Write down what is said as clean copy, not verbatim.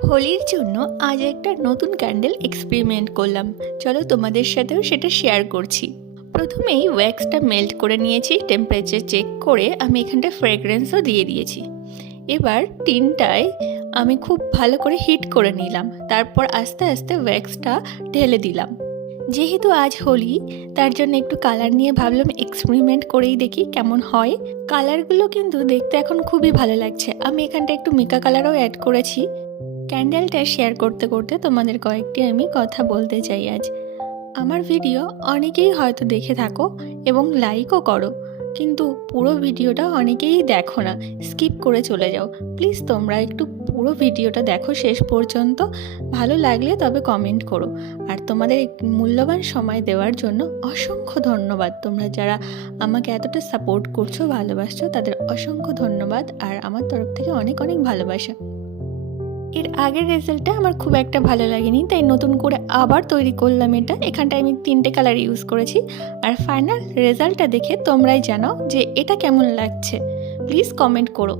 হোলির জন্য আজ একটা নতুন ক্যান্ডেল এক্সপেরিমেন্ট করলাম। চলো তোমাদের সাথেও সেটা শেয়ার করছি। প্রথমেই ওয়্যাক্সটা মেল্ট করে নিয়েছি, টেম্পারেচার চেক করে আমি এখানটায় ফ্রেগরেন্সও দিয়ে দিয়েছি। এবার টিনটায় আমি খুব ভালো করে হিট করে নিলাম, তারপর আস্তে আস্তে ওয়্যাক্সটা ঢেলে দিলাম। যেহেতু আজ হোলি, তার জন্য একটু কালার নিয়ে ভাবলাম এক্সপেরিমেন্ট করেই দেখি কেমন হয়। কালারগুলো কিন্তু দেখতে এখন খুবই ভালো লাগছে। আমি এখানটা একটু মিকা কালারও অ্যাড করেছি। ক্যান্ডেলটা শেয়ার করতে করতে তোমাদের কয়েকটি আমি কথা বলতে চাই আজ। আমার ভিডিও অনেকেই হয়তো দেখে থাকো এবং লাইকও করো, কিন্তু পুরো ভিডিওটা অনেকেই দেখো না, স্কিপ করে চলে যাও। প্লিজ তোমরা একটু পুরো ভিডিওটা দেখো শেষ পর্যন্ত, ভালো লাগলে তবে কমেন্ট করো। আর তোমাদের মূল্যবান সময় দেওয়ার জন্য অসংখ্য ধন্যবাদ। তোমরা যারা আমাকে এতটা সাপোর্ট করছো, ভালোবাসছো, তাদের অসংখ্য ধন্যবাদ। আর আমার তরফ থেকে অনেক অনেক ভালোবাসা। এর আগের রেজাল্টটা আমার খুব একটা ভালো লাগেনি, তাই নতুন করে আবার তৈরি করলাম এটা। এখানটায় আমি 3টে কালার ইউজ করেছি। আর ফাইনাল রেজাল্টটা দেখে তোমরাই জানাও যে এটা কেমন লাগছে। প্লিজ কমেন্ট করো।